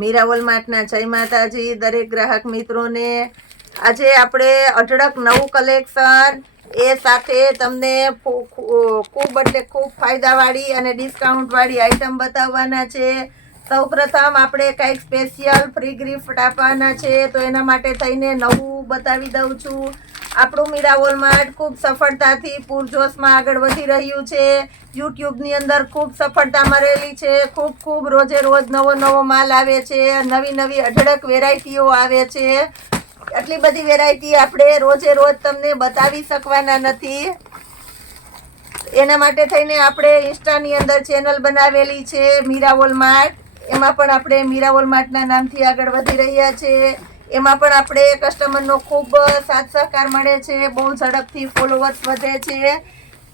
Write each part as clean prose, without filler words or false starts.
મીરા વોલમાર્ટના જય માતાજી દરેક ગ્રાહક મિત્રોને। આજે આપણે અઢળક નવું કલેક્શન એ સાથે તમને ખૂબ એટલે ખૂબ ફાયદાવાળી અને ડિસ્કાઉન્ટવાળી આઈટમ બતાવવાના છે। સૌપ્રથમ આપણે કંઈક સ્પેશિયલ ફ્રી ગિફ્ટ આપવાના છે, તો એના માટે થઈને નવું બતાવી દઉં છું। આપણું મીરા વોલમાર્ટ ખૂબ સફળતાથી પૂરજોશમાં આગળ વધી રહ્યું છે। યુટ્યુબની અંદર ખૂબ સફળતા મળેલી છે। ખૂબ રોજે રોજ નવો માલ આવે છે, નવી અઢળક વેરાયટીઓ આવે છે। એટલી બધી વેરાયટી આપણે રોજે રોજ તમને બતાવી શકવાના નથી। એના માટે થઈને આપણે ઇન્સ્ટાની અંદર ચેનલ બનાવેલી છે મીરા વોલમાર્ટ, એમાં પણ આપણે મીરા વોલમાર્ટના નામથી આગળ વધી રહ્યા છે। એમાં પણ આપણે કસ્ટમરનો ખૂબ સાથ સહકાર મળે છે, બહુ ઝડપથી ફોલોવર્સ વધે છે।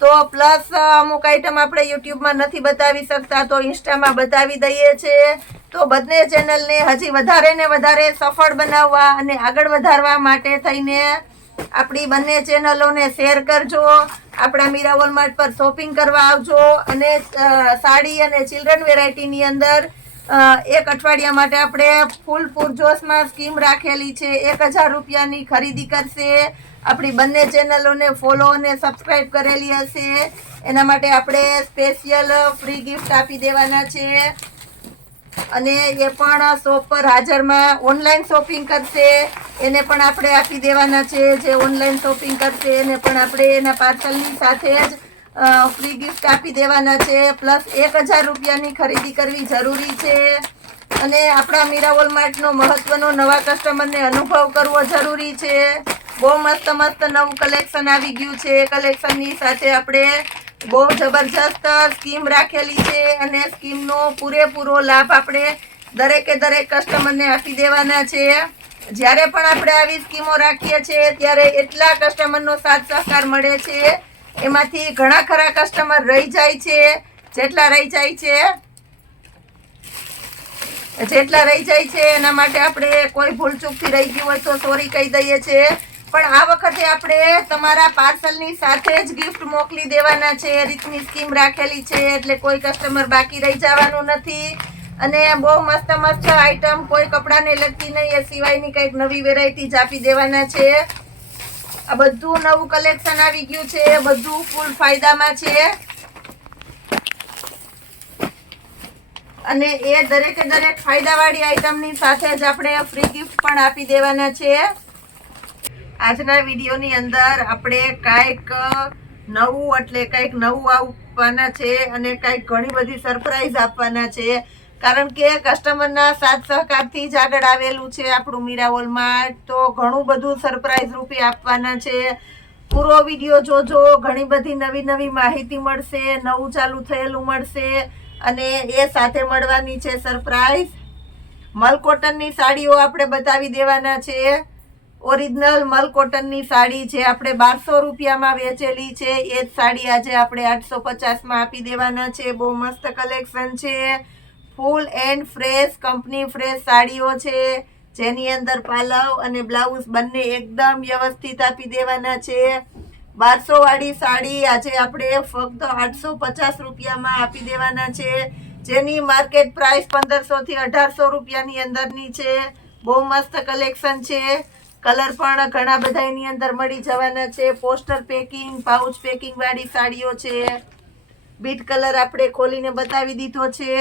તો પ્લસ અમુક આઈટમ આપણે યુટ્યુબમાં નથી બતાવી શકતા તો ઇન્સ્ટામાં બતાવી દઈએ છીએ। તો બંને ચેનલને હજી વધારે ને વધારે સફળ બનાવવા અને આગળ વધારવા માટે થઈને આપણી બંને ચેનલોને શેર કરજો। આપણા મીરા વોલમાર્ટ પર શોપિંગ કરવા આવજો અને સાડી અને ચિલ્ડ્રન વેરાયટીની અંદર એક અઠવાડિયા માટે આપણે ફૂલ પૂરજોશમાં સ્કીમ રાખેલી છે। 1000 રૂપિયાની ખરીદી કરશે, આપણી બંને ચેનલોને ફોલો અને સબસ્ક્રાઈબ કરેલી હશે, એના માટે આપણે સ્પેશિયલ ફ્રી ગિફ્ટ આપી દેવાના છે। અને એ પણ શોપ પર હાજરમાં ઓનલાઈન શોપિંગ કરશે એને પણ આપણે આપી દેવાના છે। જે ઓનલાઈન શોપિંગ કરશે એને પણ આપણે એના પાર્સલની સાથે જ ફ્રી ગિફ્ટ આપી દેવાના છે। પ્લસ 1000 રૂપિયાની ખરીદી કરવી જરૂરી છે અને આપણા મીરા વોલમાર્ટનો મહત્વનો નવા કસ્ટમરને અનુભવ કરવો જરૂરી છે। બહુ મસ્ત નવું કલેક્શન આવી ગયું છે। કલેક્શનની સાથે આપણે બહુ જબરજસ્ત સ્કીમ રાખેલી છે અને સ્કીમનો પૂરેપૂરો લાભ આપણે દરેકે દરેક કસ્ટમરને આપી દેવાના છે। જ્યારે પણ આપણે આવી સ્કીમો રાખીએ છીએ ત્યારે એટલા કસ્ટમરનો સાથ સહકાર મળે છે, એમાંથી ઘણા ખરા કસ્ટમર રહી જાય છે। જેટલા રહી જાય છે એના માટે આપણે કોઈ ભૂલચૂકથી રહી ગયું હોય તો સોરી કહી દઈએ છીએ, પણ આ વખતે આપણે તમારા પાર્સલની સાથે જ ગિફ્ટ મોકલી દેવાના છે એ રીતની સ્કીમ રાખેલી છે, એટલે કોઈ કસ્ટમર બાકી રહી જવાનું નથી। અને બહુ મસ્ત આઈટમ કોઈ કપડાને લગતી નહીં, એ સિવાયની કંઈક નવી વેરાયટી જ આપી દેવાના છે। આ બધું નવું કલેક્શન આવી ગયું છે, બધું ફૂલ ફાયદામાં છે અને એ દરેકે દરેક ફાયદાવાળી આઈટમની સાથે જ આપણે ફ્રી ગિફ્ટ પણ આપી દેવાના છે। આજના વિડીયોની અંદર આપણે કંઈક નવું આપવાના છે અને કંઈક ઘણી બધી સરપ્રાઈઝ આપવાના છે, કારણ કે કસ્ટમરના સાથ સહકારથી જ આગળ આવેલું છે આપણું મીરા વોલમાર્ટ। તો ઘણું બધું સરપ્રાઈઝ રૂપે આપવાના છે। પૂરો વિડીયો જોજો, ઘણી બધી નવી માહિતી મળશે, નવું ચાલુ થયેલું મળશે અને એ સાથે મળવાની છે સરપ્રાઈઝ। મલ કોટનની સાડીઓ આપણે બતાવી દેવાના છે। ઓરિજિનલ મલ કોટનની સાડી જે આપણે 1200 રૂપિયામાં વેચેલી છે એ જ સાડી આજે આપણે 850માં આપી દેવાના છે। બહુ મસ્ત કલેક્શન છે, full and fresh company fresh સાડીઓ છે, જેની અંદર પાલવ અને બ્લાઉઝ બંને એકદમ વ્યવસ્થિત આપી દેવાના છે। 1200 વાળી સાડી આજે આપણે ફક્ત 850 રૂપિયામાં આપી દેવાના છે, જેની માર્કેટ પ્રાઇસ 1500 થી 1800 રૂપિયાની અંદરની છે। બહુ મસ્ત કલેક્શન છે, કલર પણ ઘણા બધા એની અંદર મળી જવાના છે। પોસ્ટર પેકિંગ, પાઉચ પેકિંગ વાળી સાડીઓ છે। બીટ કલર આપણે ખોલીને બતાવી દીધો છે,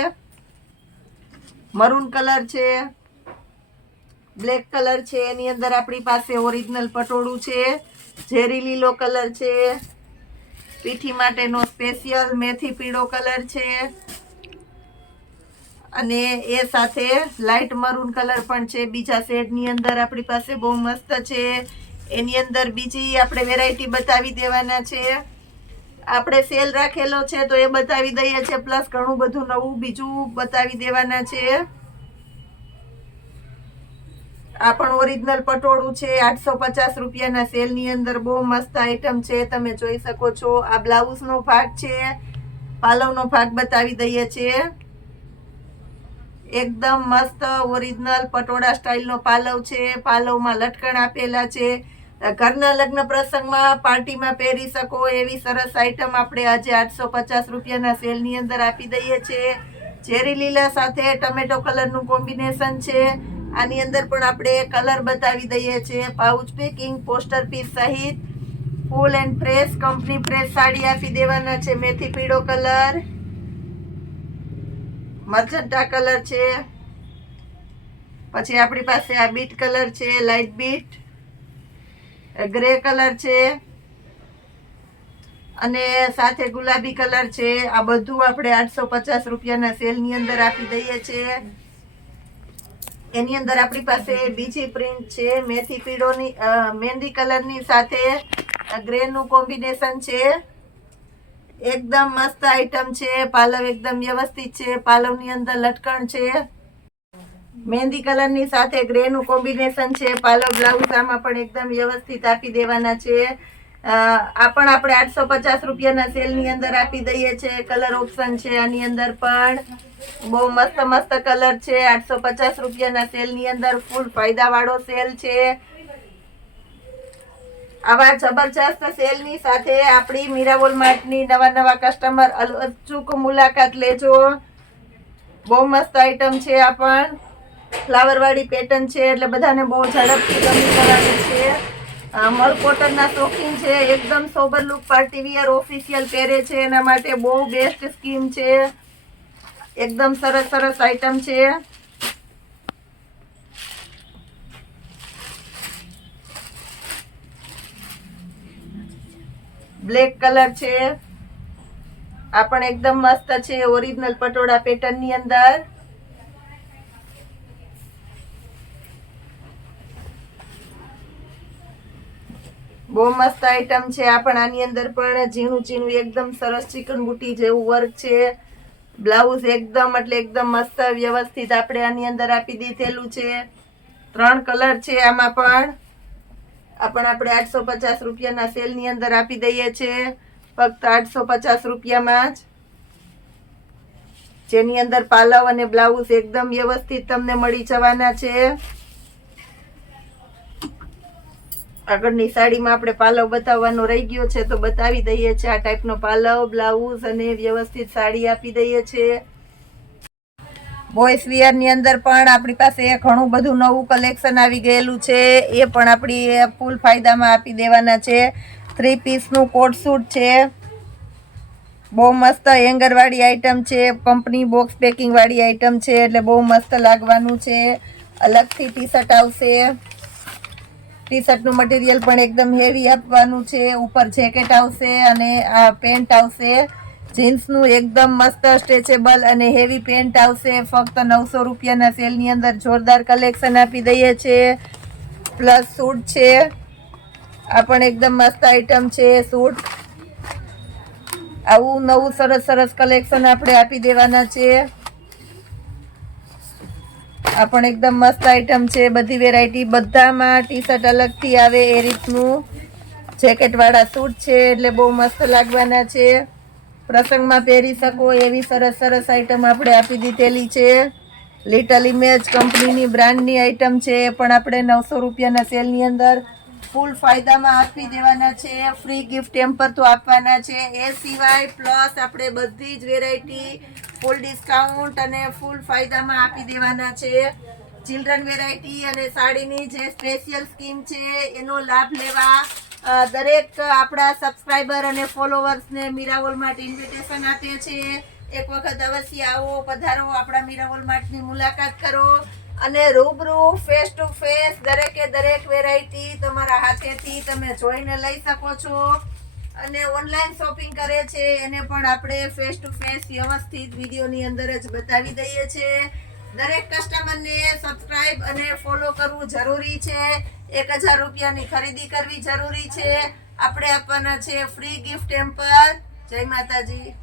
મરૂન કલર છે, બ્લેક કલર છે, એની અંદર આપણી પાસે ઓરિજિનલ પટોળું છે, ઝેરી લીલો કલર છે, પીઠી માટેનો સ્પેશિયલ મેથી પીળો કલર છે અને એ સાથે લાઇટ મરૂન કલર પણ છે બીજા શેડની અંદર આપણી પાસે, બહુ મસ્ત છે। એની અંદર બીજી આપણે વેરાયટી બતાવી દેવાના છે। આપણે સેલ રાખેલો છે તો એ બતાવી દઈએ છીએ, પ્લસ ઘણું બધું નવું બીજું બતાવી દેવાના છે। આ પણ ઓરિજિનલ પટોળું છે, 850 રૂપિયાના સેલની અંદર બહુ મસ્ત આઈટમ છે, તમે જોઈ શકો છો। આ બ્લાઉઝનો ભાગ છે, પાલવનો ભાગ બતાવી દઈએ છીએ। એકદમ મસ્ત ઓરિજિનલ પટોળા સ્ટાઇલનો પાલવ છે, પાલવમાં લટકણ આપેલા છે। ઘરના લગ્ન પ્રસંગમાં પાર્ટીમાં પહેરી શકો એવી સરસ આઈટમ આપણે આજે 850 રૂપિયાના સેલની અંદર આપી દઈએ છીએ, ચેરી લીલા સાથે ટમેટો કલરનું કોમ્બિનેશન છે. આની અંદર પણ આપણે કલર બતાવી દઈએ છીએ. પાઉચ પેકિંગ પોસ્ટર પીસ સહિત full and fresh company fresh sari આપી દેવાના છે. મેથી પીળો કલર, મરચંટા કલર છે, પછી આપણી પાસે આ બીટ કલર છે, લાઇટ બીટ, ગ્રે કલર છે અને સાથે ગુલાબી કલર છે. આ બધું આપણે 850 રૂપિયાના સેલની અંદર આપી દઈએ છીએ. એની અંદર આપણી પાસે બીજી પ્રિન્ટ છે મેથી પીળોની, મહેંદી કલરની સાથે ગ્રેનું કોમ્બિનેશન છે. એકદમ મસ્ત આઈટમ છે. પાલવ એકદમ વ્યવસ્થિત છે. પાલવની અંદર લટકણ છે. મહેંદી કલરની સાથે ગ્રેનું કોમ્બિનેશન છે. પાલવ બ્લાઉઝ આમાં પણ એકદમ વ્યવસ્થિત આપી દેવાના છે. આ પણ આપણે 850 રૂપિયાના સેલની અંદર આપી દઈએ છીએ. કલર ઓપ્શન છે આની અંદર પણ બહુ મસ્ત મસ્ત કલર છે. 850 રૂપિયાના સેલની અંદર ફૂલ ફાયદાવાળો સેલ છે. આવા જબરજસ્ત સેલની સાથે આપણી મીરાવોલ માર્ટની નવા કસ્ટમર અચૂક મુલાકાત લેજો. બહુ મસ્ત આઈટમ છે. આ પણ ફ્લાવરવાળી પેટર્ન છે એટલે બધાને બહુ ઝડપથી ગમી જવાની છે. મલ કોટનના શોખીન છે. એકદમ sober look party wear official પહેરે છે એના માટે બહુ બેસ્ટ સ્કીમ છે. એકદમ સરસ સરસ આઈટમ છે. બ્લેક કલર છે. આ પણ એકદમ મસ્ત છે. ઓરિજિનલ પટોળા પેટર્નની અંદર બહુ મસ્ત આઈટમ છે. આ પણ આની અંદર પણ ઝીણું એકદમ સરસ ચિકન બુટી જેવું વર્ક છે. બ્લાઉઝ એકદમ એટલે એકદમ મસ્ત વ્યવસ્થિત આપણે આની અંદર આપી દીધેલું છે. 3 કલર છે આમાં પણ. આ પણ આપણે 850 રૂપિયાના સેલની અંદર આપી દઈએ છીએ. ફક્ત 850 રૂપિયામાં જ, જેની અંદર પાલવ અને બ્લાઉઝ એકદમ વ્યવસ્થિત તમને મળી જવાના છે. આગળની સાડીમાં આપણે પાલવ બતાવવાનો રહી ગયો છે તો બતાવી દઈએ છીએ. આ ટાઈપનો પાલવ, બ્લાઉઝ અને વ્યવસ્થિત સાડી આપી દઈએ છીએ. બોયસ વિયરની અંદર પણ આપણી પાસે ઘણું બધું નવું કલેક્શન આવી ગયેલું છે. એ પણ આપણી ફૂલ ફાયદામાં આપી દેવાના છે. 3 પીસનું કોટ સૂટ છે. બહુ મસ્ત હેંગરવાળી આઈટમ છે. કંપની બોક્સ પેકિંગવાળી આઈટમ છે એટલે બહુ મસ્ત લાગવાનું છે. અલગથી ટી શર્ટ આવશે. ટી શર્ટનું મટીરિયલ પણ એકદમ હેવી આપવાનું છે. ઉપર જેકેટ આવશે અને આ પેન્ટ આવશે. જીન્સનું એકદમ મસ્ત સ્ટ્રેચેબલ અને હેવી પેન્ટ આવશે. ફક્ત 900 રૂપિયાના સેલની અંદર જોરદાર કલેક્શન આપી દઈએ છીએ. પ્લસ સૂટ છે. આ પણ એકદમ મસ્ત આઈટમ છે. સૂટ આવું નવું સરસ કલેક્શન આપણે આપી દેવાના છે. આ પણ એકદમ મસ્ત આઈટમ છે. બધી વેરાયટી, બધામાં ટી શર્ટ અલગથી આવે એ રીતનું જેકેટવાળા સૂટ છે એટલે બહુ મસ્ત લાગવાના છે. પ્રસંગમાં પહેરી શકો એવી સરસ આઈટમ આપણે આપી દીધેલી છે. લિટલ ઇમેજ કંપનીની બ્રાન્ડની આઈટમ છે. પણ આપણે 900 રૂપિયાના સેલની અંદર ફૂલ ફાયદામાં આપી દેવાના છે. ફ્રી ગિફ્ટ ટેમ્પર તો આપવાના છે. એ સિવાય પ્લસ આપણે બધી જ વેરાયટી ફૂલ ડિસ્કાઉન્ટ અને ફૂલ ફાયદામાં આપી દેવાના છે. ચિલ્ડ્રન વેરાયટી અને સાડીની જે સ્પેશિયલ સ્કીમ છે એનો લાભ લેવા દરેક આપણા સબસ્ક્રાઈબર અને ફોલોવર્સને મીરાવોલ માર્ટ ઇન્વિટેશન આપે છે. એક વખત અવશ્ય આવો, પધારો, આપણા મીરાવોલ માર્ટની મુલાકાત કરો અને રૂબરૂ ફેસ ટુ ફેસ દરેકે દરેક વેરાયટી તમારા હાથેથી તમે જોઈને લઈ શકો છો. અને ઓનલાઈન શોપિંગ કરે છે એને પણ આપણે ફેસ ટુ ફેસ વ્યવસ્થિત વિડીયોની અંદર જ બતાવી દઈએ છીએ. દરેક કસ્ટમરને સબસ્ક્રાઇબ અને ફોલો કરવું જરૂરી છે. 1000 રૂપિયાની ખરીદી કરવી જરૂરી છે. આપણે આપવાના છે ફ્રી ગિફ્ટ ટેમ્પર. જય માતાજી.